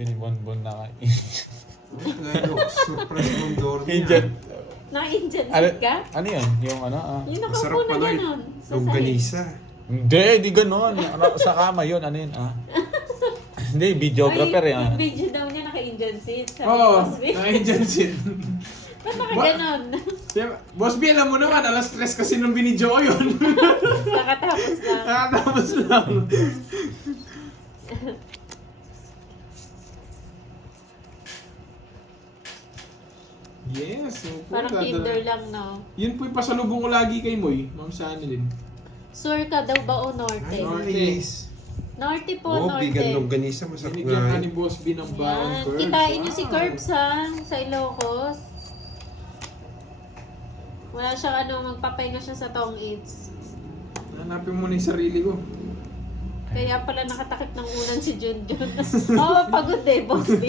Diyan yung bonbon na kain. Lalo, surprise mong Dormy. Indian. Naka-Indian Ano, seat ka? ano yun? Yung ano Yung Masarap nakaupo na pala yun. gano'n. Sa Longganisa. Hindi, di ganun. Sa kama yun, ano yun Hindi, videographer Ay, yan. yung video daw niya naka-Indian seat. Sabi Oo, ni Boss B. naka-Indian seat. Ba't naka-ganon? Boss B, alam mo naman, alas 3 kasi nung binidyo ko yun. Nakatapos lang. Nakatapos lang. Yes, so po, Parang Tinder lang, no? Yun po yung pasalubong ko lagi kay Moy, Ma'am Sanilin. Sur ka daw ba o Norte? Ay, Norte. nice. Norte po, Oh, Norte. vegan longganisa. Masarap Binigyan nga. ka ni Boss B ng baon, Yan. Curbs. Kitain niyo si Wow. Curbs, ha? Sa Ilocos. Wala siyang magpapahinga siya sa Tong Eats. Hanapin mo na yung sarili ko. Kaya pala nakatakip ng unan si Junjun. Oo, pagod Boss B.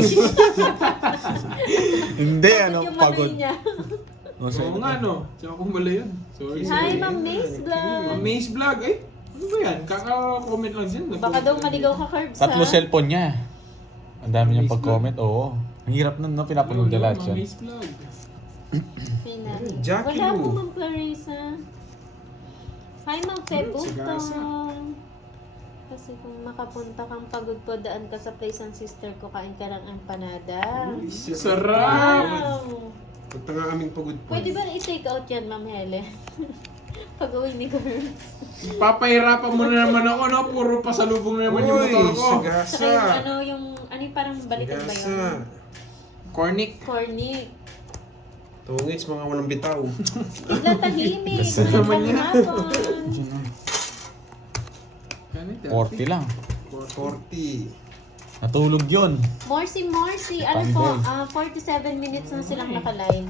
Hindi, Yung manoy niya. Oo nga, no? Tsaka kung mali yun. Sorry, Hi, sorry. Ma'am Mace Vlog. Ma'am Mace Vlog, eh? Ano ba yan? Kaka-comment lang dyan. Baka daw maligaw ka, Curbs, ha? Tatlo cellphone niya. Ang dami niyang pag-comment, oo. Ang hirap nun, no? Pinapanood niya lahat Ma'am yan. Mace Vlog. Finale. Jackie Wala Lou. po, Ma'am Clarissa. Hi, Ma'am Sagasa. Febutong. Kasi kung makapunta kang pagod po, daan ka sa place ng sister ko, kain ka ng empanada. Sarap! Wow! Punta nga kaming pagod po. Pwede ba i-take out yan, Ma'am Helen? Pag-uwi ni Girl. Papahirapan mo na naman ako, no? Puro pasalubong na naman yung Uy, motor ko. sagasa. Saka yung parang balikan ba Sagasa. yun? Cornic. Corny. Tungits, mga walang bitaw. Bigla tahimik. Basta naman Magandang yan. hapon. 40 lang. 40. Natulog yun. Morsi. Ano po, 47 minutes na silang naka-line.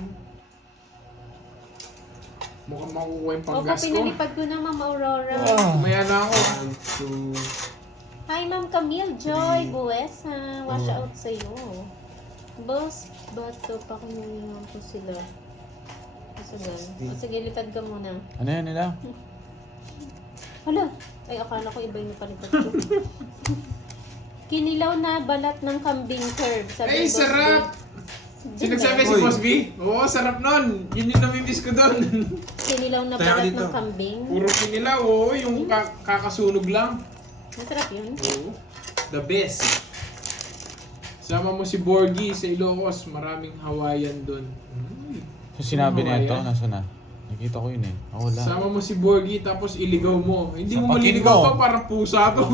Mukhang makukuha yung Opo, panggas ko. pinalipad ko na, Ma'am Aurora. Maya na ako. 1, 2. Hi, Ma'am Camille Joy Buesa. Wash out sa'yo. Boss, bato pa naman po sila. Sige, lipad ka muna. Ano yan nila? Hala! Ay, akala ko iba yung palipad ko. Kinilaw na balat ng kambing curve. Ay, Boss sarap! B. Sinagsabi si Uy. Boss B? Oo, sarap nun. Yun yung namimiss ko doon. Kinilaw na Tayo balat dito. ng kambing. Puro kinilaw, oo. Yung kakasunog lang. Masarap yun. Oo. The best. Sama mo si Borgie sa Ilocos. Maraming Hawaiian doon. So sinabi Ano niya ito, yan? nasa na? Nakita ko yun eh. Wala. Sama mo si Borgie tapos iligaw mo. Hindi Sa mo maliligaw pagkiligaw. to, parang pusa to.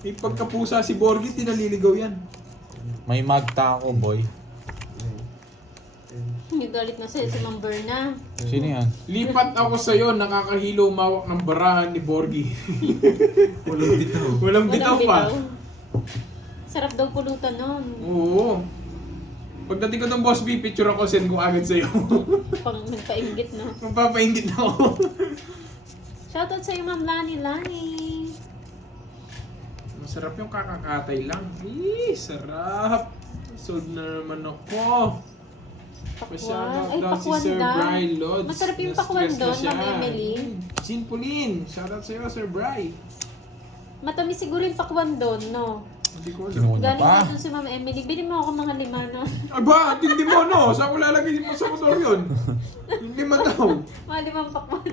May pagkapusa si Borgie, tinaliligaw yan. May magta ako, boy. Yung galit na sa'yo si Ma'am Berna. Sino yan? Lipat ako sa'yo, nakakahilo umawak ng barahan ni Borgie. Walang bitaw. Walang bitaw pa. Sarap daw pulutan nun. Oo. Pagdating ko ng Boss B, picture ako, send ko agad sa'yo. Pang nagpainggit na. Magpapaingit na ako. Shoutout sa'yo, Ma'am Lani. Masarap yung kakakatay lang. Sarap. Sold na naman ako. Pakwan. Ay, Shoutout si pakwan Sir daw. Bry Lods. Masarap yung Na-stress pakwan na doon, siya. Ma'am Emily. Sinpulin. Shoutout sa'yo, Sir Bry. Matamis siguro yung pakwan doon, no? Hindi ko alam. Kinuha Galing pa. na doon si Ma'am Emily. Bili mo ako mga 5 na. Aba, hindi mo no. Saan ko lalagay mo sa motor yun? Hindi man daw. Mga 5 pakwan.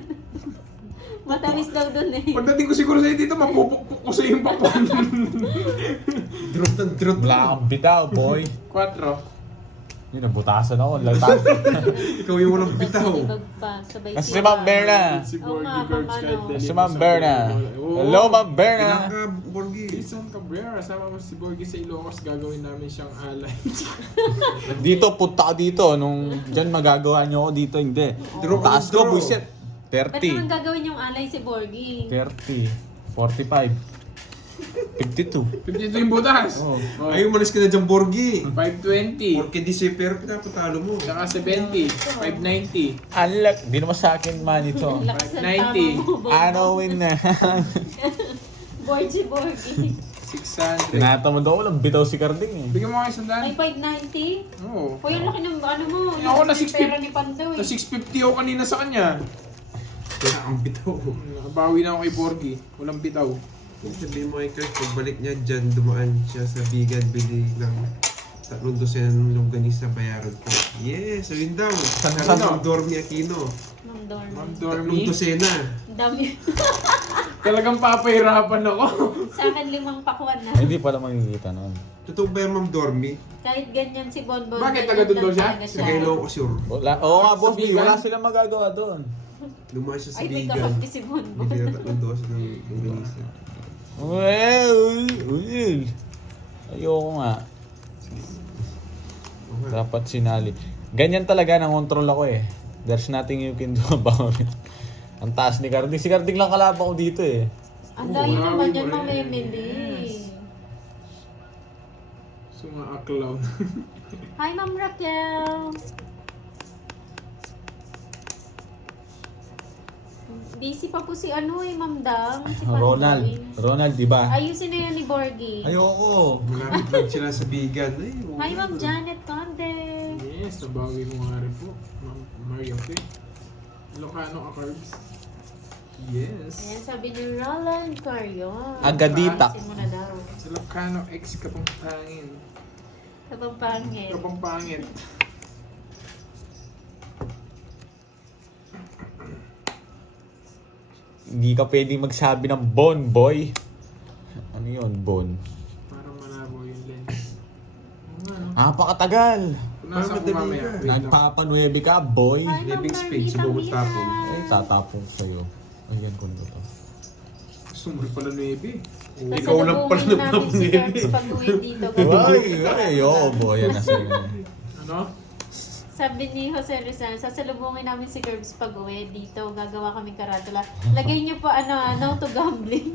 Matamis daw doon eh. Pagdating ko siguro sa'yo dito, mapupukpuk ko sa'yo yung pakwan. Drop ng drop. Wala kang bitaw, boy. 4. Yun, nabutasan ako. Lalatan. Ikaw yung walang bitaw. Ibag pa, sabay Kasi si sila. Ma'am Berna. Si Oo Borgie nga, Curbs Ma'am, kahit ano. dali Si mo Ma'am sa Berna. Oo. Hello, Ma'am Berna. Kailangan ka, Borgie. Jason Cabrera, sama mo si Borgie sa Ilocos, gagawin namin siyang alay. Dito, punta ka dito. Nung dyan magagawa niyo ako dito, hindi. Draw Taas ang ko, draw. buisit. Ba't naman 30. gagawin yung alay si Borgie? 30. 45. 52. 52 yung butas. Oh. Oh. Ay, umalis ka na dyan, Borgie. 520. Porque di si pero pinapatalo mo. Tsaka 70. 590. Unlock. Di naman sa akin man ito. Lakas ng 90. tama mo, Borgie. Ano win na? Borgie. 600. Tinatamad ako. Walang bitaw si Carding eh. Bigyan mo kayo Ay, sandaan. 590? Oo. O yung laki ng ano mo, Ako na yung 650. pera ni Pandaw Na eh. 650 ako kanina sa kanya. Wala kang bitaw. Nakabawi na ako kay Borgie. Walang bitaw. Sabihin mo kay Kurt, pagbalik niya dyan, dumaan siya sa Bigan, bili ng 3 dosen ng longganisa, bayaran ko. Yes, so yun daw. Saan- Sabi ng Dormi Aquino. Ma'am Dormy. Ma'am 3 Dormy, dosena. Ang dami. talagang papahirapan ako. Sa akin 5 pakwan na. Ay, hindi pala makikita noon. Totoo ba yung Ma'am Dormi? Kahit ganyan si Bonbon. Bakit? ganyan Taga doon lang daw siya? talaga Sa Gailocos yun. Wala, oo nga, boss, Sa Bigan? wala silang magagawa doon. Dumaan siya sa Ay, may Bigan. kakampi si Bonbon. Bili ng 3 dosen ng longganisa. Well, ayoko nga. Okay. Dapat sinali. Ganyan talaga, nang-control ako eh. There's nothing you can do about it. Ang taas ni Carding. Si Carding lang kalaban ko dito eh. Ang layo naman yan, Yes. mamimili. Sumaaklaw. Hi, Ma'am Raquel. Busy pa po si Ma'am Dang. Si Ronald. Pandoy. Ronald, di ba? Ayusin na yan ni Borgie. Ayoko. Malapit lang sila sa Bigan. Ay, Hi, Ma'am Janet Conde. Yes, nabawi mo nga rin po. Ma'am Mario P. Ilocano Carbs. Yes. Ayan, sabi ni Roland Carion. Agadita. Ayusin mo na daw. Sa Ilocano X Kapampangin. Kapampangit. Kapampangit. Hindi ka pwedeng magsabi ng Bon Boy. Ano yun, Bon? Para malabo yung lens. Oo nga, no? Napakatagal. Kung nasa ako madali mamaya. ka. Wait lang. Nagpapanuebe ka, boy. Hi, Ma'am Living space, Marlita subong tapon. Milan. Ay, tatapong sa'yo. Ayan ko na to. Sumul pala 9. Ikaw lang pala Sasalubungin namin si naman Curbs pag-uwi dito. Ay, oo, boy. Yan na sa'yo. Ano? Sabi ni Jose Rizal, sasalubungin namin si Curbs pag-uwi dito. Gagawa kaming karatula. Lagay niyo po no to gambling.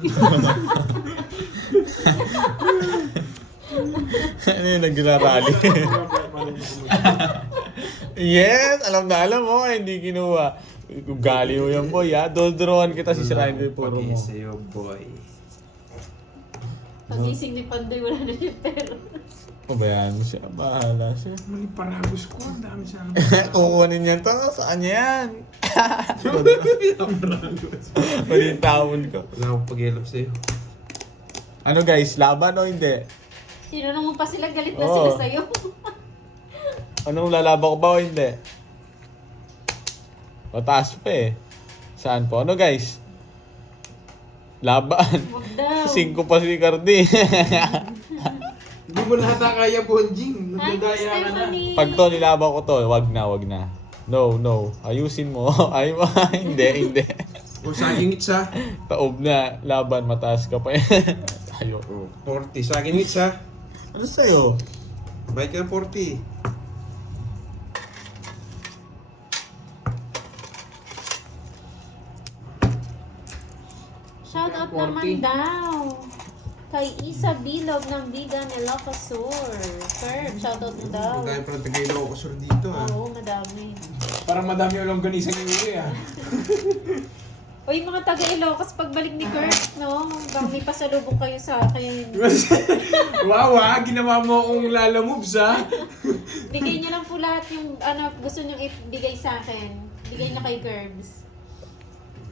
Ano yung nagrarally? Yes! Alam na alam mo, hindi kinuha. Ugali mo yan, boy, ha? Dodroan kita si Sirain ko yung puro mo. Pag-iisayo, boy. Pagising ni Pandoy, wala na yung pera. Pabayaan mo siya. Bahala siya. Mali paragos ko. Ang dami sana. Kukunin niya to. Saan yan? Mali yung tawon ko. Wala akong pag-ilap sa'yo. Ano guys, laban o hindi? Tinanong mo pa sila, galit na Oo. sila sa'yo. Anong lalaban ko ba o hindi? Mataas pa eh. Saan po? Ano guys? Laban. Huwag daw. 5 pa si Cardi. Hindi mo lahat kaya, Bonjing. Hi, Nagdadaya ka na. Stephanie. Pag to nilaban ko to, wag na, wag na. No, no. Ayusin mo. Ay, hindi, hindi. O saging itsa. Taob na. Laban, mataas ka pa eh. Ayoko. 40. Saging itsa. Ano sa'yo? Bayad ka ng 40. Shout out 40. naman daw. Kay Isa Bilog ng Bigan Ilocos Sur. Curb, shout out mo daw. Ang dami palang Tagay-Ilocos dito ah. Oo, madami. Parang madami ulang ganisang yung uli ah. Uy, mga taga-Ilocos, pagbalik ni Kurt, no? Bang may pasalubong kayo sa akin. Wow ah, ginawa mo akong lalamoves ah. Bigay niyo lang po lahat yung gusto niyo ibigay sa akin. Bigay niyo kay Curbs.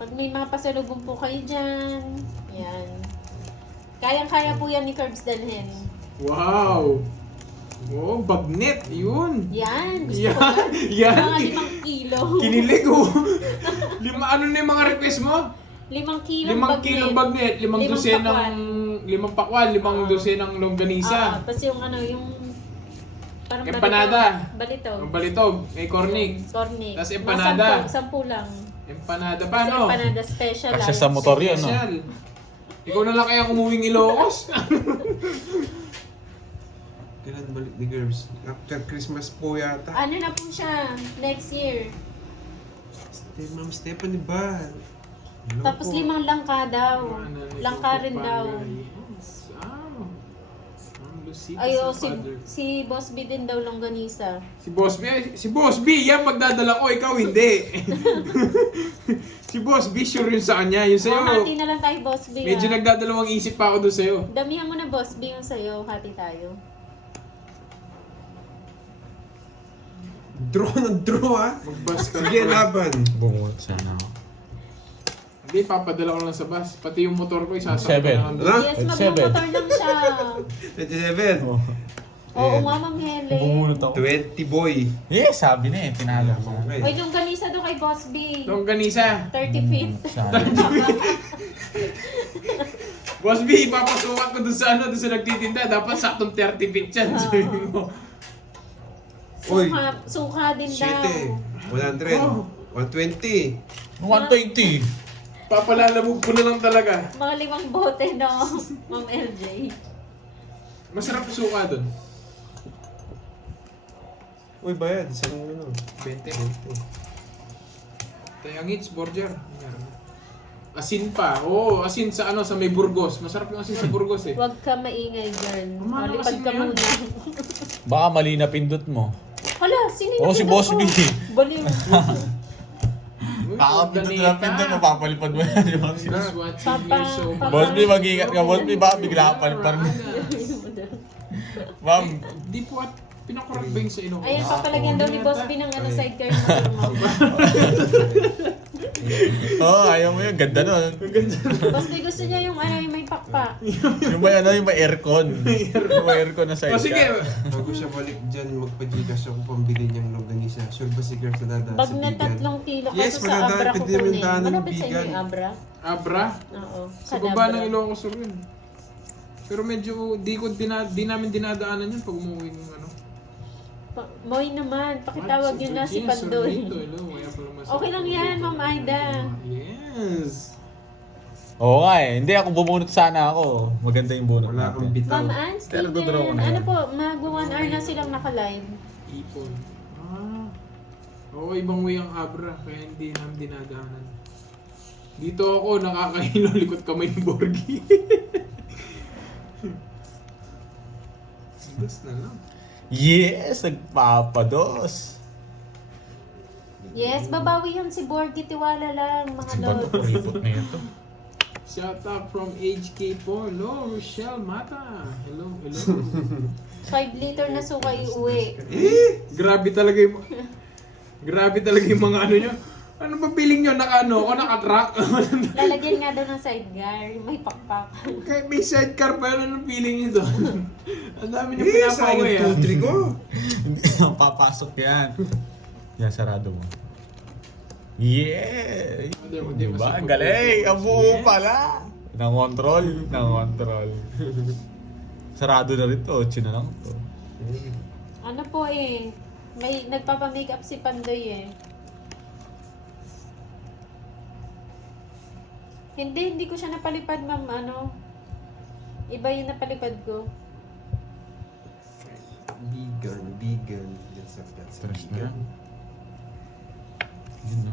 Pag may mga pasalubong po kayo dyan, yan. Kayang-kaya po yan ni Curbs dalhin. Wow! Oh, bagnet! Yun! Yan, gusto Yan! ko yan. Yan! Mga 5 kilo. Kinilig oh! Ano na yung mga request mo? 5 kilong 5 kilong bagnet, 5 Limang dosenang pakwan. 5 pakwan, 5 dosenang longganisa. Tapos yung yung parang Empanada. Balito. Ang balitog, may cornig. Cornic. Tas empanada. 10 lang. Empanada. Kasi Paano? empanada special. Kasya sa motor yun, no? Special. Ikaw na lang kaya umuwing Ilocos? Kailan balik ni Girls? After Christmas po yata. Ano na po siya? Next year. Ma'am Stephanie ba? Ano Tapos po? 5 langka daw. Langka rin daw. Yes. Ah. Ma'am Lucita Ayo, sa father. si Boss B din daw longganisa. Si Boss B, yan magdadala ko, ikaw hindi. Si Boss B, sure yun sa kanya. Yun sa'yo, Hati na lang tayo, Boss B. medyo nagdadalawang isip pa ako doon sa'yo. Damihan mo na, Boss B, yung sa'yo. Hati tayo. Draw ng draw ah. Magbas ka Sige, na. laban. Bungot sana ako. Hindi, papadala ko lang sa bus. Pati yung motor ko, isasakay Seven. ko na lang doon. Wala? Yes, Seven. magmumotor lang siya. 27. Oo nga, Ma'am Helen. Bumunot ako. 20 boy. Yeah, sabi na eh, pinalo ko. Okay. Oy, yung ganisa doon kay Boss B. Itong ganisa. 30 feet. Boss B, ipapasukat ko doon sa doon sa nagtitinda. Dapat saktong 30 feet yan. Sabi mo. Uy. Suka din Shit daw. eh. 100. Oh. 120. 120. Papalalabog ko na lang talaga. Mga 5 bote, no? Ma'am LJ. Masarap yung suka doon. Uy, bayad. Isang 20. Tayangits, Borger. Asin pa. Oo, asin sa sa may Burgos. Masarap yung asin sa Burgos eh. Huwag ka maingay, girl. Umano Malipad kasi ka yan. muna. Baka mali na pindot mo. Hala, sino yung Oo, si Boss B. Baliw. Kakapindot na pindot mo, papalipad mo yan. Just watching Papa, you so Papa. Boss B, mag-iingat ka. Boss B, baka bigla ka palipad mo. Ma'am, Di po at pinakorek ba yung sa inyo? Ayan, papalagyan daw ni Boss B ng sidecar motor mo. ayaw mo yun. Ganda nun. Boss B, gusto niya yung yung may pakpak. Yung may aircon. Yung may aircon na side O sige, Bago siya balik dyan, magpa-Gcash ako pambili niyang longganisa. Sure ba si Girl sa dada Pag sa na bigan? 3 kilo ka Yes, sa Abra madadaan, ko pwede namin kunin. daanan ng Malapit sa inyo bigan. yung Abra? Abra. Oo. Sa baba ng Ilocos Sur yun. Pero medyo di namin dinadaanan yun pag umuwi ng Moy naman, pakitawag yun na si Pandoy. Okay lang yan, Ma'am Aida. Yes. Oo nga eh. Hindi ako bumunot sana ako. Maganda yung bunot Wala akong natin. bitaw. Ma'am Ann, Pero dodraw ko Steven, na yan. ano po, mag-1 hour na silang naka-live. Ipon. Oo, ibang way ang Abra, kaya hindi namin dinadaanan. Dito ako, nakakahilo likot kamay ni Borgie. Dos na lang. Yes! Nagpapados. Yes, babawi yan si Borgie, tiwala lang, mga Ba't lods. kuripot na ito? Shout out from HK po. Hello, Rochelle Mata. Hello, hello. 5 liter na suka iuwi. Grabe talaga yung... Grabe talaga yung mga ano nyo. Ano ba feeling nyo? Naka-truck? Lalagyan nga daw ng sidecar, may pakpak. Kahit may sidecar pa yun, anong feeling nyo doon? Ang dami nyo Eh, sayang pinapauwi yung tutri ko. Hindi na papasok yan. Yan, sarado mo. Yeah! Hindi, Diba? masipag Ang galing! po. Ang buo pala! Nang-control. Nang-control. Sarado na rin to. 8 na lang to. Ano po eh, may nagpapa-makeup si Pandoy eh. Hindi ko siya napalipad, ma'am, iba yung napalipad ko. Vegan. Yes, I've got some Stress na vegan. yan. Yun na.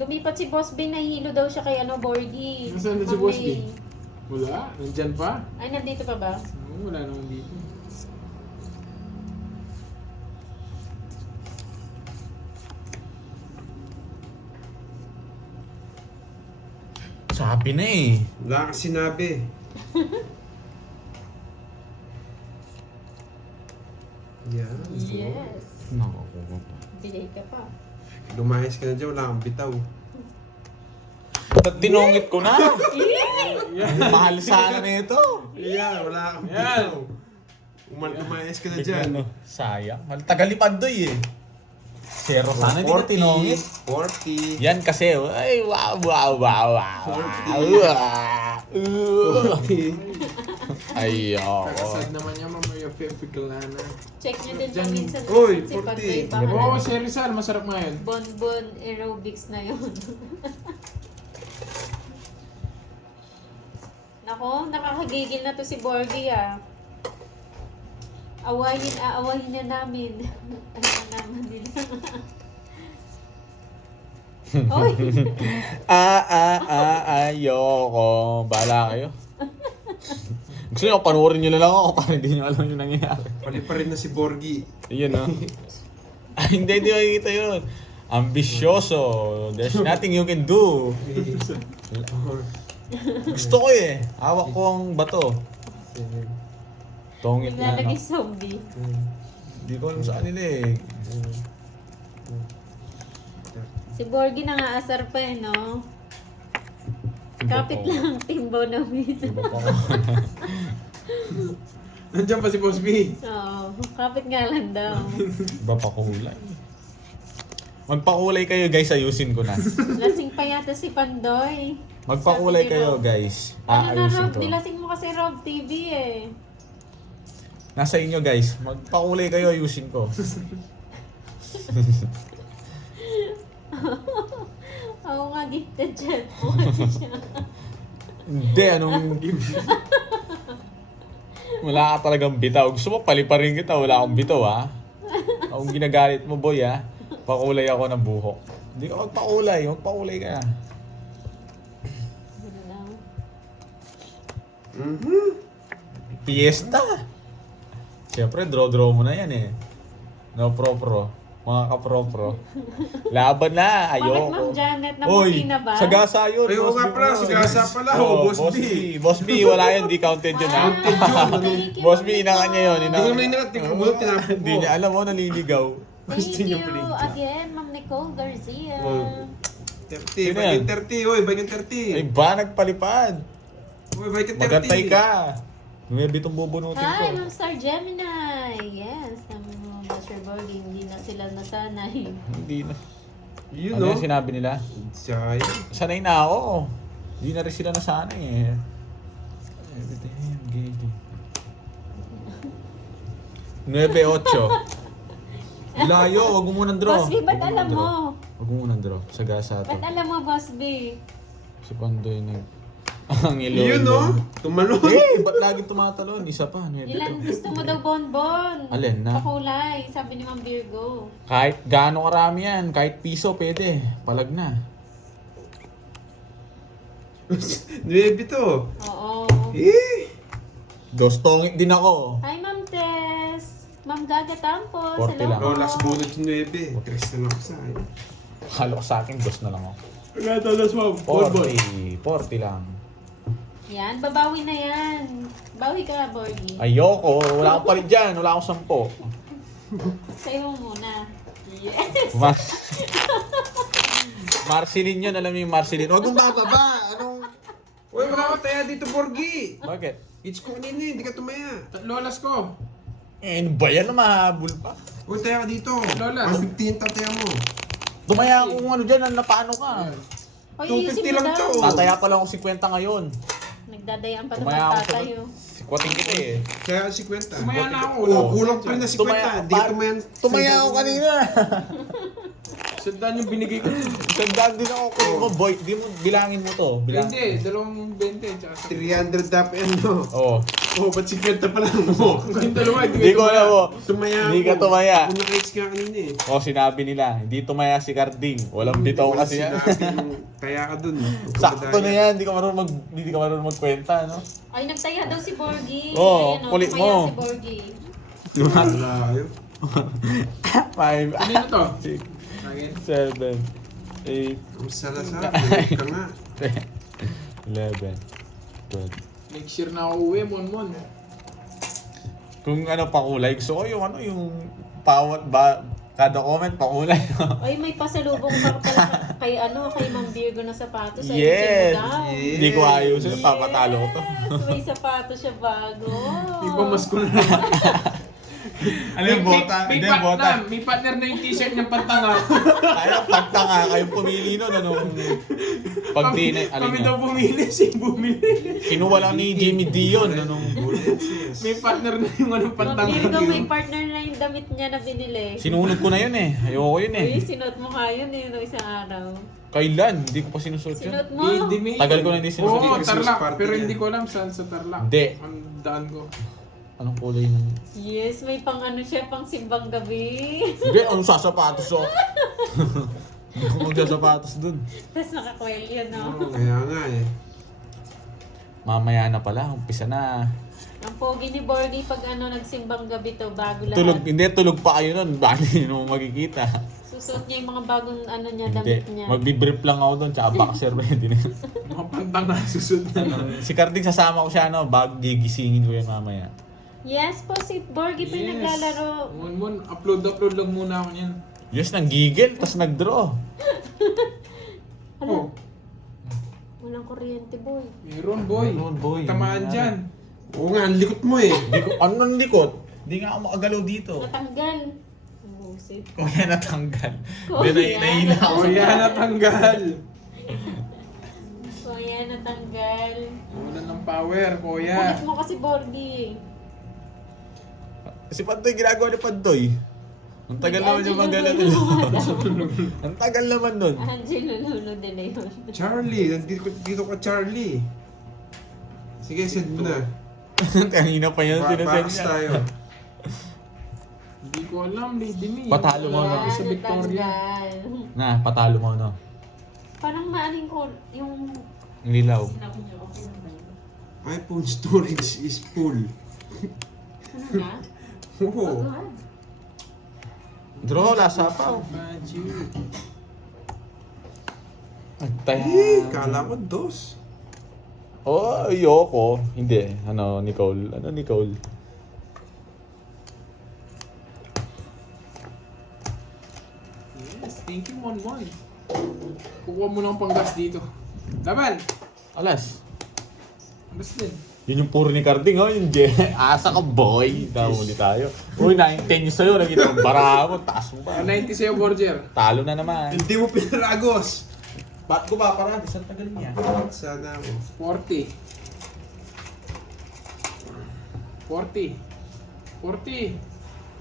Lumipat si Boss B, nahihilo daw siya kay Borgie. Nasaan na si Ma'am Boss B? May. Wala, nandyan pa. Ay, nandito pa ba? Wala naman dito. Sabi na eh. Wala kang sinabi. Yan. Yes. Nakakuha pa. Delay ka pa. Lumayas ka na dyan, wala kang bitaw. Ba't tinungit ko na? Mahal sana nito. Yeah, wala kang Yan. bitaw. Lumayas ka na dyan. Ano, sayang. Tagalipad doy eh. Zero sana hindi ko tinungit. 40. Yan kasi, ay wow, wow, wow, wow. Ayoko. Kakasad naman niya, mamaya Fefikalana. Check nyo din Diyan. kung minsan Uy, si 40. Pandoy Oo, baka si Rizal, masarap nga yun. bonbon aerobics na yun. Nako, nakakagigil na to si Borgie ah. Aawayin na namin. Ano na naman nila. Oy! Ayoko. Bahala kayo. Gusto nyo, panuorin nyo na lang ako para hindi nyo alam yung nangyayari. Pali pa rin na si Borgie. Ayun no? Ay, hindi makikita yun. Ambisyoso. There's nothing you can do. Gusto ko eh. Hawak ko ang bato. Tongit na. Naglalagay No? zombie. Hindi ko alam sa kanila eh. Si Borgie nangaasar pa eh, no? Kapit lang, Timbo na Iba pa ako. Nandiyan pa si Boss B. Oo, kapit nga lang daw. Iba pa kulay. Magpakulay kayo guys, ayusin ko na. Lasing pa yata si Pandoy. Magpakulay Sabi ni kayo Rob. guys. Ano na Ayusin Rob? ko. Nilasing mo kasi Rob TV eh. Nasa inyo guys. Magpakulay kayo, ayusin ko. Oo nga, gifted chat po kasi siya. Hindi, anong... Wala ka talagang bitaw. Gusto mo paliparin kita, wala akong bitaw ha. Akong ginagalit mo boy ha. Pakulay ako ng buhok. Hindi ka magpakulay, magpakulay ka na. Ano daw? Fiesta! Siyempre, draw-draw mo na yan eh. No pro-pro. Mga ka-pro-pro. Laban na, Bakit Ma'am ayoko. Janet na Oy, na ba? sagasa yun. Ay, oo Boss nga B pala, yun. sagasa pala. Oo, Oh, Boss B. Boss B, wala yun, di counted yun ha. Thank you, Boss B, Ma'am inangan niya yun. Hindi ko naman inangat, hindi ko bulot, tinapon ko. Hindi niya alam mo, naliligaw. Thank you again, Ma'am Nicole Garcia. Oh. 30, Sino balik yan? 30, oy, balik Ay 30. ba, nagpalipad. Oy, balik 30. Magantay ka. Maybe itong bubunutin ko. Hi, Ma'am Star Gemini. Yes, Sir Borgie, hindi na sila nasanay. Hindi na. Yun, Ano no? yung sinabi nila? Sayang. Sanay na ako. Hindi na rin sila nasanay eh. Everything gay. 9-8. Layo, wag mo munang draw. Boss B, ba't alam mo? Wag mo munang draw. Sagasa to. Ba't alam mo, Boss B? Si Pandoy na ang ilong. Yun, no? Tumalon. Eh, ba't lagi tumatalon? Isa pa. 9-8. Ilan gusto mo daw bonbon? Alin na? Pakulay, sabi ni Ma'am Virgo. Kahit gaano karami yan, kahit piso pwede. Palag na. 9 to. Oo. Eh. Dostongit din ako. Hi, Ma'am Tess. Ma'am Gaga Tampos. 40 lang. Oh, last bonus yung 9. Tres na lang ako sa akin. Halo ko sa akin, dos na lang ako. Nagkatalas mo. 40 lang. Yan, babawi na yan. Bawi ka, Borgie. Ayoko, wala akong palit dyan, wala akong 10. Sa'yo muna. Yes. Marceline yun, alam niyo yung Marceline. Huwag mong bababa! Anong... Oy, wala ka taya dito, Borgie. Bakit? It's ko kanina, hindi ka tumaya. Lolas ko. Eh, ano ba yan? Mahabol pa. Oy, taya ka dito. Lola. 150 yung tataya mo. Tumaya kung ano dyan, napaano ka. Hoy, 250 ayusin mo lang daw. to. Tataya pa lang ako 50 ngayon. Nagdadayaan pa Tumaya naman ako sa... tatayo. Sikwating kita eh. Kaya 50. Tumaya na ako. Oo, kulang pa rin na 50. Di ka tumayan. Tumaya ako kanina. Sandaan yung binigay ko. Sandaan din ako kunin mo, boy. Di mo, bilangin mo to. Hindi, 220. Tsaka sa... 300 dapat yan, no? Oo. Oh, ba't 50 pa lang mo? Yung dalawa, Hindi ko alam mo. Tumaya Hindi ka ako. tumaya. Kung naka-hits ka kanina eh. O, sinabi nila, hindi tumaya si Carding. Walang bitaw Wala kasi yan. sinabi nung Kaya ka dun. Sakto na yan, hindi ka marunong magkwenta, no? Ay, nagtaya daw si Borgie. Oo, Ayan, kulit tumaya mo. si Borgie. Layo. 5, Kanino to? 6, Akin. 7, 8, Ang salasal. Kulit ka nga. 10, 11, 12. Next year na ako uwi, mon. Kung ano pakulay, gusto ko yung ano, yung pawat ba, kada comment pakulay. Ay, may pasalubong pa pala kay Ma'am Virgo na sapatos. Ayusin Yes! mo daw. Yes. Hindi ko ayusin, papatalo ko to. Yes, may sapatos siya bago. Ipamas ko na naman. Ano yung bota? May Hindi, bota. may partner na yung t-shirt niyang pantanga. Kaya pagtanga, kayong pumili nun, anong pag di na, alin Kami nga. daw bumili, siya bumili. Kinuha lang ni Jimmy D yun, anong Bullets, yes. May partner na yung anong Ma'am pantanga. Virgo, may partner na yung damit niya na binili. sinunod ko na yun eh. Ayoko yun eh. Uy, sinuot mo nga yun eh, no, isang araw. Kailan? Hindi ko pa sinusuot yun. Sinuot mo? Tagal ko na hindi sinusuot. Oo, Christmas Tarlac. party Pero niya. hindi ko alam saan sa Tarlac. Hindi. Ang daan ko. Anong kulay nun? Yes, may pang ano siya, pang simbang gabi. Hindi, anong sasapatos oh? Hindi ko magsasapatos dun. Tapos nakakwelyo, no? Kaya nga eh. Mamaya na pala, umpisa na. Ang pogi ni Borgie pag ano nagsimbang gabi to, bago lahat. Tulog pa kayo nun. Bakit hindi mo makikita? Susuot niya yung mga bagong ano niya, Hindi. damit niya. Magbibrief lang ako dun, tsaka boxer ready na. Mga pantanga susod na lang. Si Carding sasama ko siya, no? Gigisingin ko yan mamaya. Yes po, si Borgie pa yung naglalaro. Mon, upload lang muna ako niyan. Yes, nang gigil, tas nag-draw. Oh, Walang kuryente, boy. meron boy. Meron, boy. Tamaan dyan. Oo nga, ang likot mo eh. Di ko, ano nang likot? Di nga ako makagalaw dito. Natanggal. Busit. Kuya natanggal. Kuya. Di nahila ako. Oh, yan natanggal. Kuya, natanggal. Wala ng power, kuya. Kulit mo kasi, Borgi. Si Pantoy, ginagawa ni Pantoy. Ang tagal naman yung magalaw Angelo nila. Lolo. Ang tagal naman nun. Angelo Lolo din na yun. Charlie, dito ka Charlie. Sige, send mo na. Kanina pa yan sinasend Pakas niya. tayo. Hindi ko alam, Lady Me. Patalo mo Kuya, na. Sa Victoria. natanggal. Na, patalo mo no. Parang maaling ko yung Ang lilaw. sinabi niyo. Okay lang ba yun? iPhone storage is full. Ano na? Oo. Agad. Draw, lasa pa. Magic. Eh, kala ko dos. Oh, ayoko. Hindi. Ano, Nicole? Ano, Nicole? Yes, thank you, Monmon. Kukuha mo ng panggas dito. Laban! Alas. Alas din. Yun yung puro ni Carding, oh. Yung asa ka, boy. Namuli tayo. Uy, 9-10 yung sa'yo. Nakita mo, bara mo. Taas mo pa. 90 sa'yo, Borger. Talo na naman. Hindi mo pinaragos. Ba't ko ba para? Isang tagal niya. Sana ako. 40. 40. 40.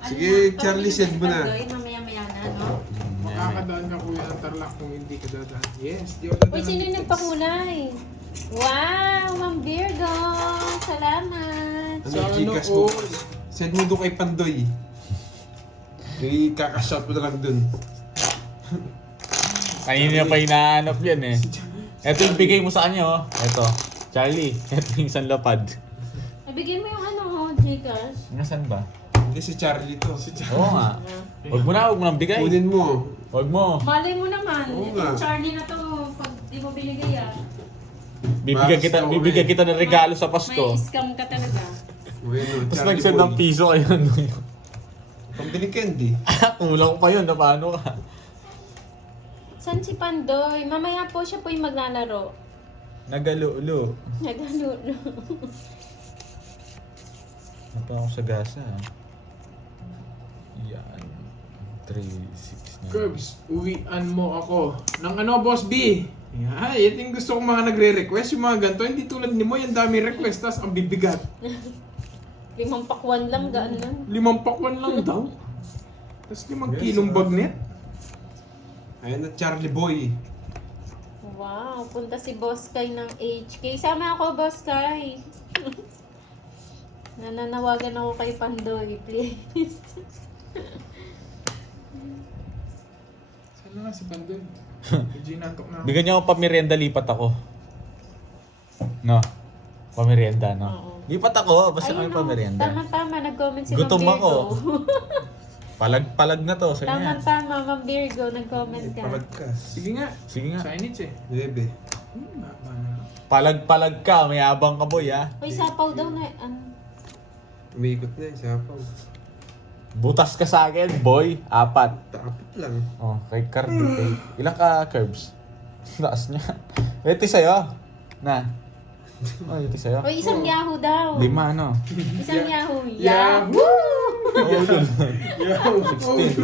Sige, Charlie, send mo na. Mamaya-maya na, no? Makakadaan ka kuya ng Tarlac kung hindi ka dadaan. Yes, di ako dadaan. Uy, sino yung nagpakulay? Wow, Ma'am Virgo! Salamat! Ano, Sa Gcash ano, mo? all. Send mo doon kay Pandoy. Kakashot mo na lang doon. Kanina pa hinahanap yan eh. Ito yung bigay mo sa kanya, oh. Ito. Charlie, ito yung isang lapad. Ibigay mo yung ano, Gcash. Nasaan ba? Hindi si Charlie to. Oo nga. Huwag mo nang bigay. Kunin mo. Huwag mo. Malay mo naman, Oo itong nga. Charlie na to, pag di mo binigay Bibigyan kita ng regalo sa may Pasko. scam ka talaga. Bueno, Tapos Charlie nag-send ng boy. piso kayo. Pambili candy. Kulang pa yun. Na paano ka? San si Pandoy? Mamaya po siya po yung maglalaro. Nagalulo. Nagalulo. Napa ako sa gasa. Yan. 3, 6, 9. Curbs, uwian mo ako. Ng ano, Boss B? Yan, ito yung gusto kong mga nagre-request. Yung mga ganito, hindi tulad ni mo, yung dami request, tas ang bibigat. 5 pakwan lang, gaan lang. 5 pakwan lang daw. Tas 5 kilong bagnet. Ayan na Charlie boy. Wow, punta si Boss Kai ng HK. Sama ako, Boss Kai. Nananawagan ako kay Pandoy, please. Saan na nga si Pandoy? Medyo natok na ako. Bigyan niya ako pamerienda, lipat ako. No? Pamerienda, no? Oo. Lipat ako, basta kami Ayun, pamerienda. tama-tama, nag-comment si Gutom Ma'am ako. Virgo. Palag na to sa inyo. Tama-tama, Ma'am Virgo, nag-comment ka. Palagkas. Sige nga. Sige nga. Signage eh. Bebe. Palag ka, may abang ka boy ha. Uy, sapaw daw na, Umiikot na, sapaw. Butas ka sa akin, boy. 4. Tapat lang. Oh, kay Cardi. Ilang ka curbs? Taas niya. Ito sa'yo. Na. Oh, ito sa'yo. Uy, isang Yahoo daw. 5, no? Isang Yahoo. Yahoo! Oh, dun. Yahoo! 16.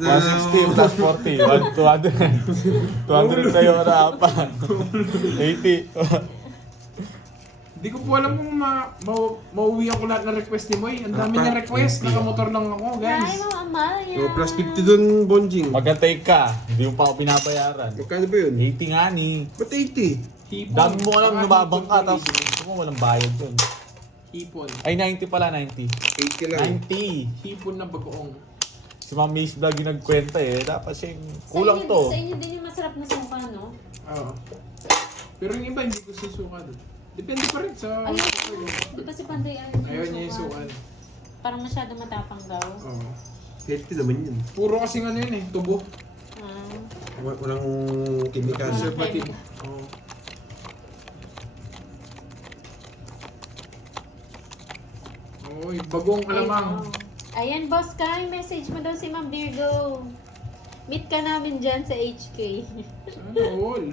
160 plus 40. 200. 200 kayo na 4. 80. Hindi ko po alam kung mauwihan ko lahat ng request ni Moy. Ang dami niya request. Nakamotor lang ako, Ay, guys. Ma'am Amalia. So, plus 50 dun, Bonjing. Magantay ka. Hindi mo pa ako binabayaran. Magkano ba yun? 80 nga ni. Ba't 80? Hipon. Dami mo alam, Saka lumabang ka. hipon Tapos police. gusto mo walang bayad yun. Hipon. Ay, 90 pala, 90. 80 lang. 90. Hipon na bagoong. Si Ma'am Miss Vlog yung nagkwenta eh. Dapat siyang kulang Sa to. inyo din yung masarap na sumpa, no? Oo. Pero yung iba hindi ko susuka doon. Depende pa rin sa... Ayaw, di ba si Pandoy Ayaw niya yung sukan. Parang masyado matapang daw. Oo. Healthy naman yun. Puro kasing ano yun eh, tubo. Ah. Walang chemical. Conservative. Oo. Oy, bagong alamang. Ayan, Boss Kai, message mo daw si Ma'am Virgo. Meet ka namin dyan sa HK. Sana all.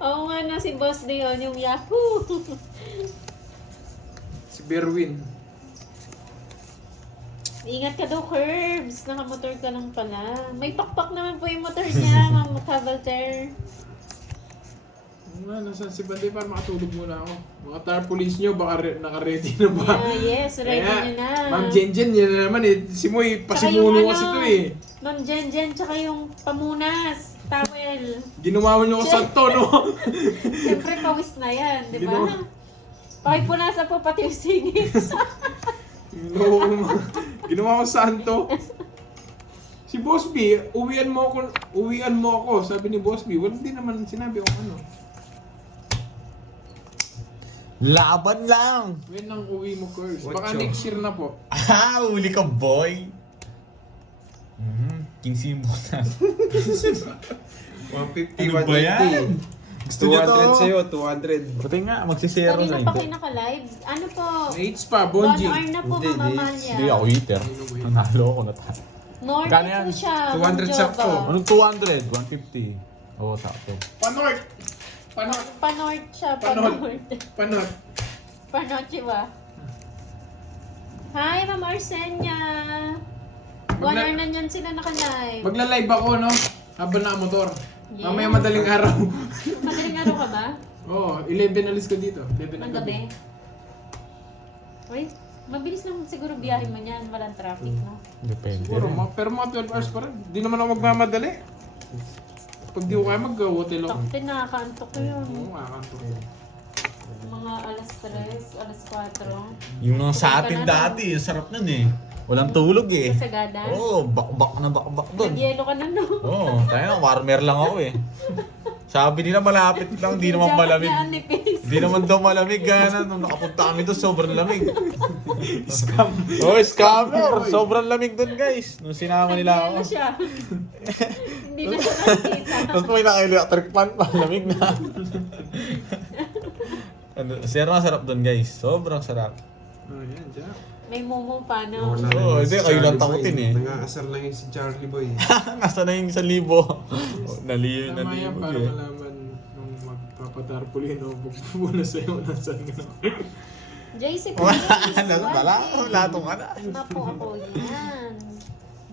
Oo nga no, si Boss Leon, yung Yahoo. Si Berwin. Ingat ka daw, Curbs. Nakamotor ka lang pala. May pakpak naman po yung motor niya, Ma'am Cavalter. Nasaan si Banday para makatulog muna ako. Mga tarpaulins nyo, baka naka-ready na ba? Yeah, yes, ready Kaya, nyo na. Ma'am Jenjen, yan na naman eh. Si Moy, Tsaka yung pasimuno kasi to eh. Ma'am Jen, tsaka yung pamunas, towel. Ginawa mo nyo ko santo, no? Siyempre, pawis na yan, di ba? Ginawa- Pakipunasan po pati yung singis. Ginawa ko santo. Si Boss B, uwian mo ako. Sabi ni Boss B, wala din naman sinabi kung ano. Laban lang! When nang uwi mo, Curse? Baka Ocho. next year na po. Ah, uli ka, boy! 15 mo na. 150, Ano ba yan? 120. Gusto niyo to? 200 sa'yo, 200. Pati nga, magsisero Kanina na pa hindi. kayo naka-live. Ano po? Nates pa, 1 Bonji. hour na po, Hindi, Mama hindi. Manya. Hindi ako eater. Nanalo ako na tayo. North Magkano yan? po siya. 200 Ma'am sakto. Jova. Anong 200? 150. Oo, sakto. Panort! Panorth siya, Panort! panorth. Panort! Panorth ba? Hi, Ma'am Arsenia. 1 hour na niyan sila naka-live. Magla-live ako, no? Habang nakamotor. Yes. Mamaya madaling araw. Madaling araw ka ba? Oo, 11 alis ko dito. 11 Ng ng gabi? gabi. Wait, mabilis lang siguro biyahe mo niyan. Walang traffic, no? Depende. Siguro, pero mga 12 hours pa rin. Di naman ako magmamadali. Pag di ko kaya mag-hotel ako. Takti, nakakaantok ko yun. Oo, kakanto. Mga alas 3, alas 4. Yung mga sa atin dati, sarap nun eh. Walang tulog eh. Kasagada. Oo, bakbak na bakbak doon. Nag-yelo ka na, no? Oo, tayo, warmer lang ako eh. Sabi nila malapit lang, di naman malamig. Jacket niya, nipis. Di naman daw malamig, gana. Nung nakapunta kami doon, sobrang lamig. Scam. Oh, scammer! Sobrang lamig doon, guys. Nung sinama nila Nag-yelo ako. siya. Hindi na siya nakikita. Tapos may naka-electric fan pa, lamig na. Ano, sarap doon, guys. Sobrang sarap. Oh, yan, dyan. May mumu pa, no? Wala Oo, na hindi, si kayo lang Charlie takutin Boy. eh. Nangaasar lang yun si Charlie Boy. Nasa na yung 1,000. Naliyo Tama yan para eh. malaman nung magpapatarpulin o magpupuna sa'yo nasan ka na. JC Wala tong ano. Napo ako yan.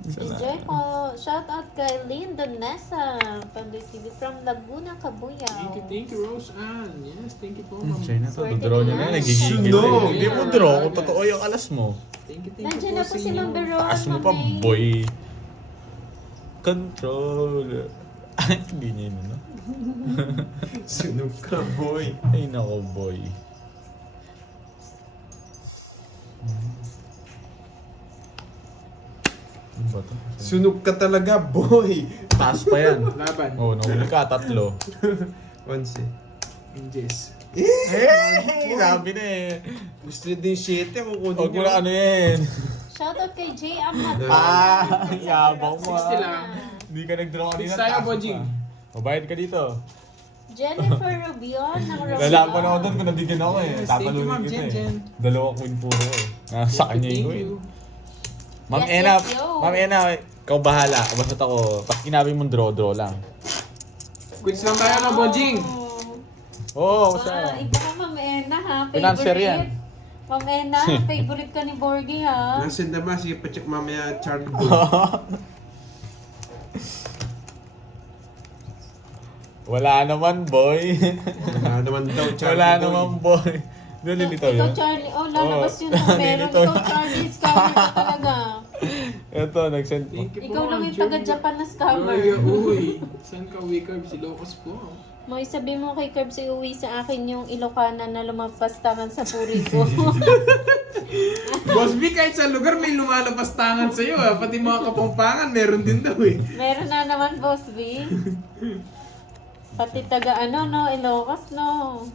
Enjoy po. Shout out kay Linda Nessa. Pandoy TV from Laguna, Cabuyao. Thank you, Rose Ann. Yes, thank you po, ma'am. China to, Swerte draw niya naman. na, nagigigil Sundo. eh. Hindi mo draw kung totoo yung alas mo. Thank you Nandiyan na po si Ma'am Veron. Taas mo pa, May- boy. Control. Hindi niya yun, no? Sunog ka, boy. Ay, nako, boy. Ano ba to? Sunog ka talaga, boy. Taas pa yan. Laban. Oh, nahuli ka, 3. Once eh. Jess. Eh, sabi na eh. Gusto niya din 7, kukunin Huwag mo na ano yan. Shout out kay Jay Amat. Ah, yabang mo. 60 lang. Hindi ka nag-draw kanina. Fix tayo, taas Bojing. pa. Mabayad ka dito. Jennifer Rubion ng Rubion. Lalaban ako doon kung nabigyan ako eh. Yes, thank you, Tapalunin Ma'am kita eh. Jen. 2 queen puro eh. Nasa kanya yung Thank queen. you. Ma'am Yes, Ena, yes, yo. Ma'am Ena, ikaw bahala. Basta't ako, pag ginabi mong draw lang. Quiz lang tayo na, Bonjing. Oo, Ba, sa... iba ka Ma'am Ena ha. Financer yan. Ma'am Ena, favorite ka ni Borgie ha. Nasaan na ba? Sige, pacheck mamaya Charlie Boy. Wala naman, boy. Wala naman daw, Charlie Wala Boy. naman, boy. Nalilitaw Ikaw yun. Charlie, oh lalabas Oo. yun kung meron. Nalilitaw Ikaw yun. Charlie, scammer ka talaga. Ito, nag-send po. Thank you po, Ikaw lang Ma'am yung Julia. taga-Japan na scammer. Uy, uy. Saan ka uwi, Curb? Si Locos po. May sabi mo kay Curbs iuwi sa akin yung Ilocana na lumagpas tangan sa puri ko. Boss B, kahit sa lugar may lumalabas tangan sa'yo ah. Pati mga kapampangan, meron din daw eh. Meron na naman, Boss B. Pati taga ano, no? Ilocos, no?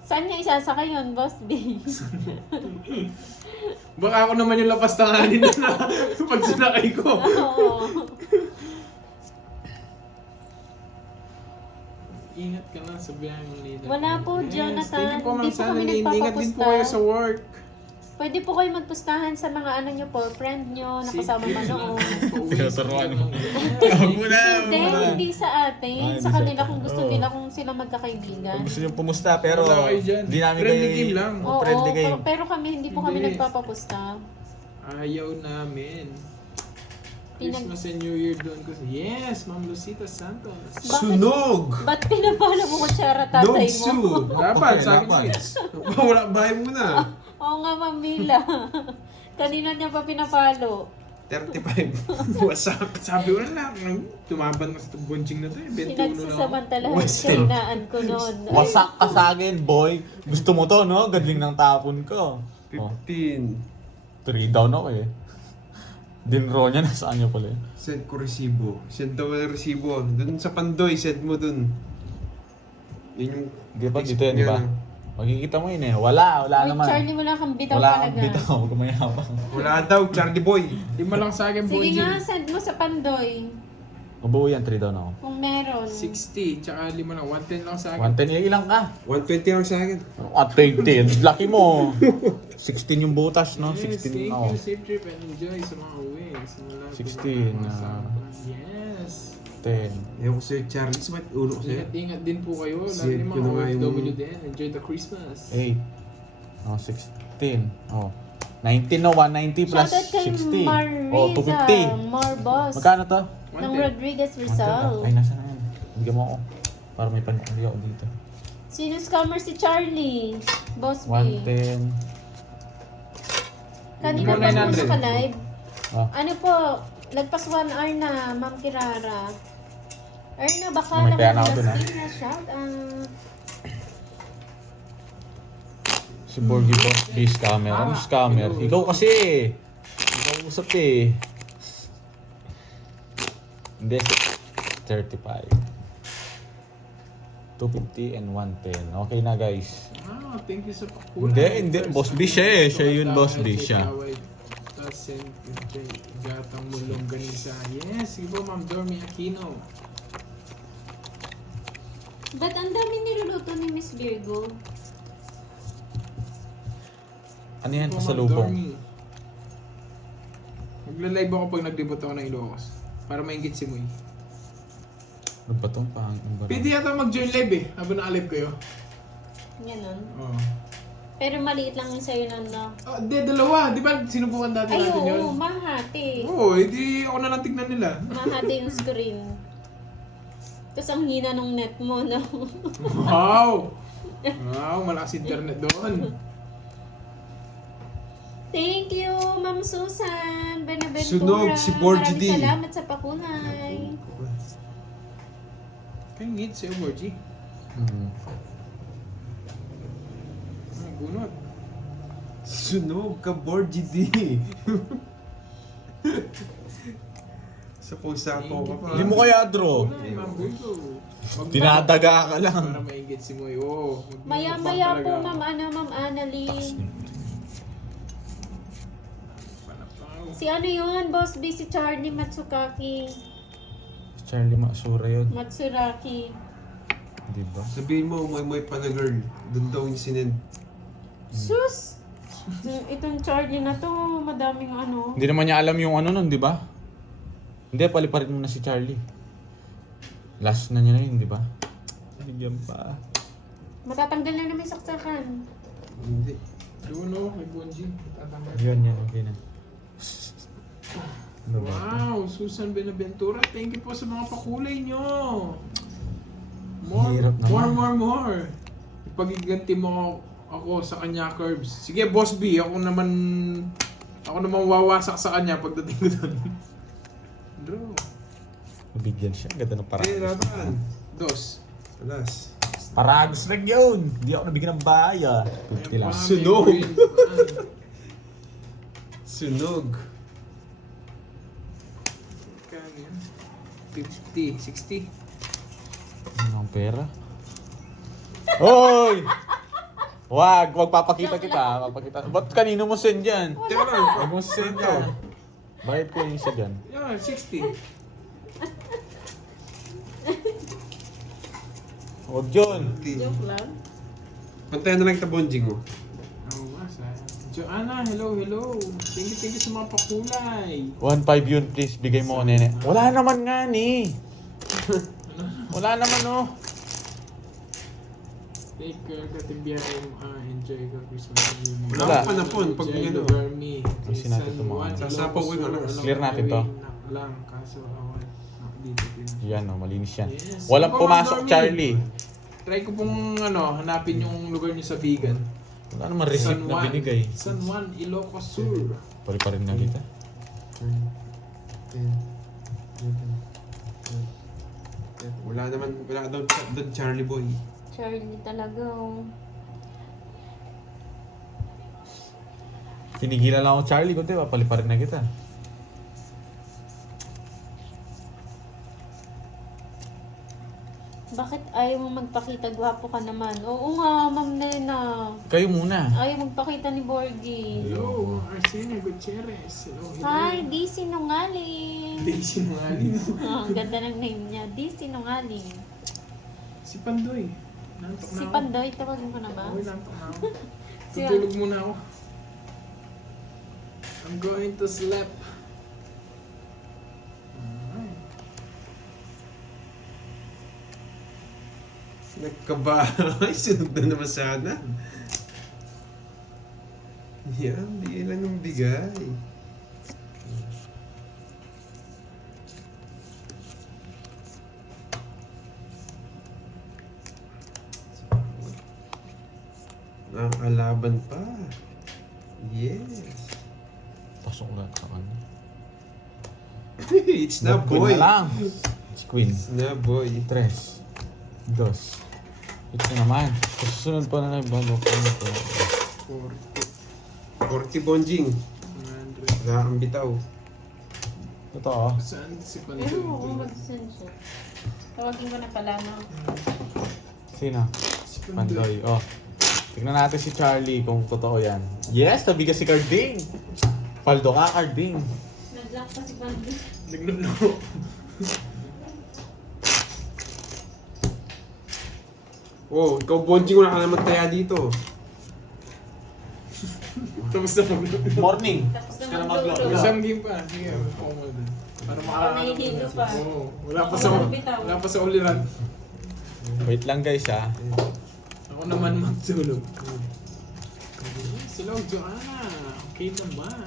Saan niya isasakay yun, Boss B? Baka ako naman yung lapas tanganin na pag sinakay ko. Oo. Ingat ka lang sa biyahe mo later. Wala po, Yes, Jonathan. thank you po, Hindi Ma'am po kami Sally. Ingat din po nagpapapusta. kayo sa work. Pwede po kayo magpustahan sa mga ano nyo po, friend nyo, nakasama manood. Tinuturuan mo. Huwag mo na. Hindi, hindi sa atin. Ah, hindi Sa sa kanila atin. kung gusto Oo. nila kung sila magkakaibigan. Kung gusto nyo pumusta, pero Wala kayo dyan. hindi namin Friendly game lang. Oo, Friendly game. pero kami, hindi po kami Hindi. nagpapapusta. Ayaw namin. Pinag- Christmas and New Year doon ko. Yes, Ma'am Lucita Santos. Sunog! Ba't pinapala mo kutsara No tatay Sue! mo? Dapat, sa akin Dapat. yun. Wala, bahay mo na. Oo nga, Ma'am Mila. Kanina niya pa pinapalo. 35. Wasak. Sabi ko na lang, tumaban na sa bonching na to eh. 21 na ako. Pinagsasamantalahan Western. siya inaan ko noon. Wasak ka sa akin, boy. Gusto mo to, no? Gadling ng tapon ko. Oh, 15. 3 down ako eh. Dinro niya, nasaan niya pala eh. Send ko resibo. Send daw ang resibo. Doon sa Pandoy, send mo doon. Yun yung... Di ba dito yan, di ba? Makikita mo yun eh. Wala Uy, naman. Charlie, wala kang bitaw Wala talaga. kang bitaw, gumayabang. Wala daw, Charlie Boy. Lima lang sa akin, Sige bonching. nga, send mo sa Pandoy. Mabuo yan, 3 down ako. Kung meron. 60, tsaka 5 lang. 110 lang sa akin. 110, ilang ka? 120 lang sa akin. At 20, laki mo. 16 yung butas, no? Yes, 16 thank ako. you. Safe trip and enjoy sa mga uwi. Simula po 16, mga ah. kasama. Yes. 10. Ewan ko sa'yo, Charlie. Sumat ulo ko sa'yo. Ingat din po kayo. Lalo Save yung ko mga na nga yung- OFW din. Enjoy the Christmas. 8. Oh, 16. Oh. 19 no, 190 plus Shoutout kay 60. Marisa, Oh, 250. Marboss. Magkano to? Ng 110. Rodriguez Ay, Rizal. nasa na yan. Bigyan mo ako. Para may panukuli ako dito. Sino scammer si Charlie? Boss B. 110. Kanina More pa mo 900. naka-live. Ah. Ano po, lagpas 1 hour na, Ma'am Kirara. Erna, baka May lang pera na ako dun, na shout out. Si Borgie Boss B scammer. Ano scammer? Ikaw kasi. Ikaw usap eh. Hindi. 35. 250 and 110. Okay na guys. Wow, thank you sa pakula. Hindi. Boss B siya eh. Siya yun, Boss B siya. Tapos gatang mulong ganisa. Yes, sige po Ma'am Dormy Aquino. Ba't ang dami niluluto ni Miss Virgo? Ano yan? Po, Ma'am Pasalubong. Dormy. Magla-live ako pag nag-debut ako ng Ilocos. Para maingit si Moy. Ano ba itong pang? Pwede yata mag-join live eh. Habang naka-live kayo. Ganon. Oo. Pero maliit lang yung sa'yo nun, no? Oh, dalawa. Di ba sinubukan dati Ay, natin yun? oo, mahati. Oo, hindi ako na lang tignan nila. Mahati yung screen. Tapos ang hina ng net mo, no? Wow! Wow, malakas internet doon. Thank you, Ma'am Susan Benaventura. Sunog si Borgie D. Maraming salamat sa pakulay. Kaya ngit sa'yo, Borgie. Hmm. Ah, bunot. Sunog ka, Borgie D. Sa pusa po ka pa. Hindi mo kaya draw. Ay, Ma'am Virgo. Dinadaga ka lang. Para maingit si Moy. Oo. Maya-maya po, Ma'am Annalyn. Si ano yun, Boss B, si Charlie Matsukaki. Charlie Matsura yun. Matsuraki. Diba? Sabihin mo, moy pa na girl. Doon daw yung sinend. Sus! Itong Charlie na to, madaming ano. Hindi naman niya alam yung ano nun, di ba? Hindi, paliparin mo na si Charlie. Last na niya na yun, di ba? Bigyan pa. Matatanggal na naman yung saksakan. Hindi. Doon o, kay Bonji. Tatanggal. Yan, okay na. Ano ba? Wow, Susan Benaventura, thank you po sa mga pakulay nyo. More, Hirap naman. more. Ipagiganti mo ako sa kanya, Curbs. Sige, Boss B, ako naman wawasak sa kanya pagdating ko doon. Draw. Bigyan siya. Ganda ng Eh, paragos. laban. Dos. Alas. Paragos lang yun. Hindi ako nabigyan ng baya. 50 lang. Sunog. Sunog. Kano yan? 50, 60. Ano ang pera? Hoy! Wag papakita kita. Papakita. Ba't kanino mo send yan? Teka lang. Huwag mo send yan. Bakit ko yung isa dyan? Yeah, 60. Huwag yun. Okay. Joke lang. Pantayan na lang kita bonjing mo. Oo nga, sayang. Joanna, hello. Thank you sa mga pakulay. 1.5 yun, please. Bigay mo, nene. Wala naman nga, ni. Wala naman, oh. Take care ka, tibiyahe mo. Enjoy ka, Christmas. Wala Wala. akong panapon pag ano. Ayusin natin ito, mga. Sasapaw ko yung ano. Clear natin to. Lang, kaso awan. Dito. Yan, oh, malinis yan. Yes. Walang Ikaw, pumasok, Dormy. Charlie. Try ko pong hanapin yung lugar niyo sa Bigan. Wala naman receipt na binigay. San Juan, Ilocos Sur. Pari pa rin na kita. 10, 11, 12. Wala daw doon Charlie Boy. Charlie talaga. Oh. Tinigilan lang ako, Charlie. Kunti, papali pa rin na kita. Bakit ayaw mo magpakita? Gwapo ka naman. Oo nga, Ma'am Nena. Kayo muna. Ayaw magpakita ni Borgie. Hello, Arsenio Gutierrez. Hello. Hi, di sinungaling. Hindi sinungaling. Ang ganda ng name niya. Di sinungaling. Si Pandoy. Nantok na Si ako. Pandoy, tawagin ko na ba? Okay, nantok na ako. Si- Tutulog muna ako. I'm going to sleep. Alright. Nagkabahay. Sunod na naman sana. Yan, bigay lang ng bigay. Nakakalaban pa. Yes. Pasok na ka ano. It's na boy. Queen na lang. It's Queen. It's na boy. 3. 2. Ito naman. Susunod pa na lang yung bago ko nito. 40 bonjing. 100. Wala kang bitaw. Totoo. Saan si Pandoy? Pero kung mag-send siya. Tawagin ko na pala, no? Sino? Si Pandoy. Oh. Tignan natin si Charlie kung totoo yan. Yes, nabigas si Carding. Paldo ka, Carding. Nag-lock pa si Pandoy. Nagluloko. Oh, ikaw bonjing, wala ka naman taya dito. Tapos na magluloko. Morning. Tapos na Ka na maglolo. maglolo. Isang game pa. Sige, ako mo din. Para nahihilo pa. Oo. Wala pa Ako sa bitaw. wala pa sa uliran. Wait lang guys ha. Ako naman magtulog. Hello, Joanna. Okay naman.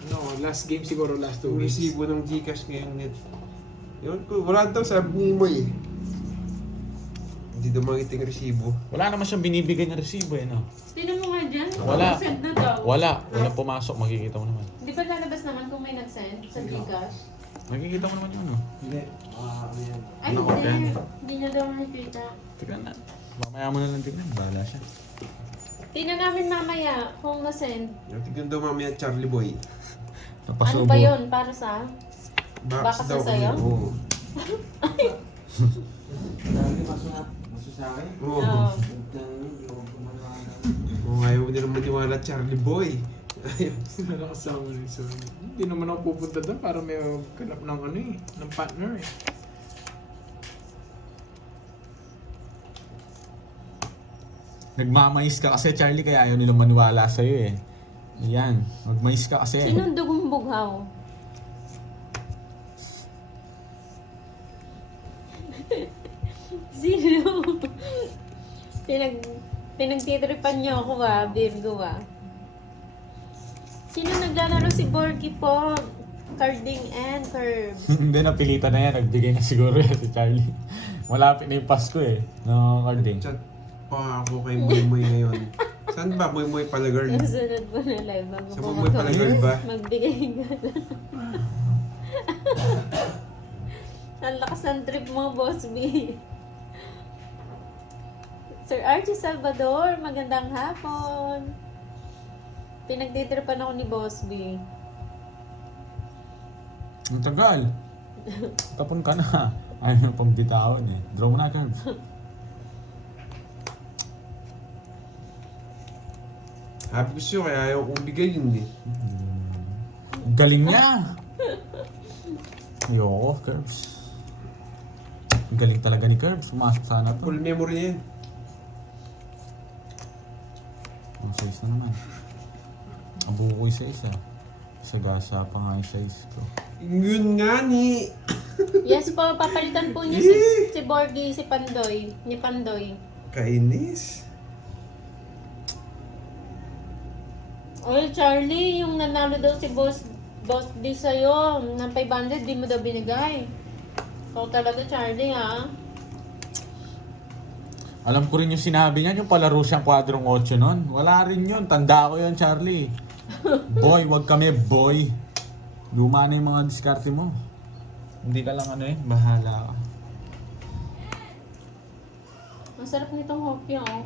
Ano, last game siguro, last 2 Yung weeks. resibo ng Gcash ngayon net. Yun ko, wala daw sabi ni Moy. Hindi daw makita yung resibo. Wala naman siyang binibigay na resibo eh no. Tinan mo nga dyan. Wala. Send na daw. Wala. Wala pumasok. Makikita mo naman. Di ba lalabas naman kung may nag-send sa Gcash? Makikita mo naman yun no. Hindi. Ay, Ano, hindi. okay. Hindi niya daw nakikita. Tignan na. Mamaya mo na lang tignan. Bahala siya. Tingnan namin mamaya kung na-send. Tignan daw mamaya Charlie Boy. Ano ba yun? Para sa? Box Baka daw. sasayaw? Oo. Oo. Oo. Kung ayaw mo nilang maniwala Charlie Boy. Ayaw. Sila nakasama ni Sir. Hindi naman ako pupunta doon para may ganap ng ano eh, ng partner eh. Nagmamais ka kasi Charlie kaya ayaw nilang maniwala sa'yo eh. Yan. Magmais ka kasi. Sinong dugong bughaw? Sino? Pinagtitripan niyo ako Virgo Sino naglalaro si Borgie po? Carding and Curve. Hindi, napilitan na yan. Nagbigay na siguro yan si Charlie. Malapit na yung Pasko eh. No, Carding. Chat pa ako kay Moy Moy ngayon. Saan ba Moy Moy pala girl? Susunod mo na live bago Sa po Moy Moy pala girl ba? magbigay ka na. Ang lakas ng trip mo, Boss B. Sir Archie Salvador, magandang hapon. Pinagtitripan ako ni Boss B. Ang tagal. Tapon ka na. Ayaw na pang bitawan eh. Draw mo na, Cards. Happy ko siya kaya ayaw kong bigay yun eh. Galing niya. Ayoko, Curbs. Ang galing talaga ni Curb. Sumasok sana to. Full memory yan. Ang size na naman. Abuko ko yung size ah. Sagasa pa nga yung size ko. Yun nga ni. Yes po, papalitan po niya si Borgie, si Pandoy. Ni Pandoy. Kainis. Oy, Charlie, yung nanalo daw si Boss D sa'yo ng 500, di mo daw binigay. Ikaw talaga, Charlie, ha? Alam ko rin yung sinabi niya, yung palaro siyang kwadrong 8 nun. Wala rin yun. Tanda ko yun, Charlie. Boy, wag kami, boy. Luma na yung mga diskarte mo. Hindi ka lang ano eh, bahala ka. Ang sarap nitong hopya, oh.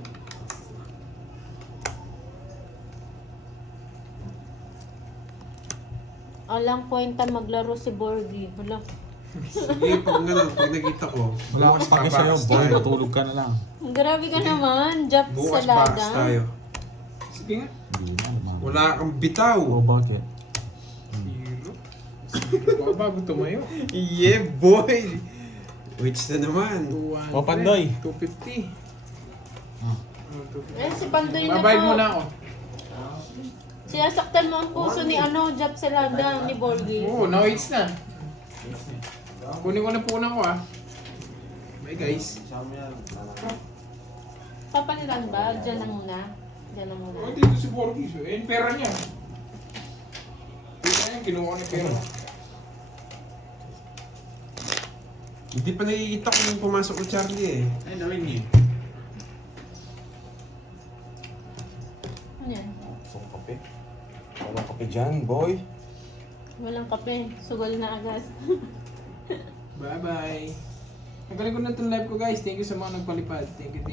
Alang kwenta maglaro si Borgie. Wala. Sige, pag ganun, pag nakita ko. Wala akong pake sa'yo, boy. Matulog ka na lang. Grabe ka naman, Jap Bukas box Salada. tayo. Sige nga. Hindi na, naman. Wala kang bitaw. How about it? Zero. Sige, bago tumayo. Yeah, boy. Which na naman. 200. O, Pandoy. 250. Ah. Eh, si Pandoy na Babayad po. mo na ako. Sinasaktan mo ang puso ni Jap Salada, ni Borgie. Oo, now it's na. Kunin ko na po na ko ah. Bye guys. Papalitan ba? Diyan na muna. Diyan na muna. Oh, dito si Borgie. Eh, yung pera niya. Pera niya, kinuha niya pera. Hindi pa nakikita ko yung pumasok ko Charlie eh. Ay, nawin niya. Ano yan? Gusto ko kape. Walang kape dyan, boy. Walang kape. Sugal na agad. Bye-bye. Ang galing ko na itong live ko guys. Thank you sa mga nagpalipad. Thank you.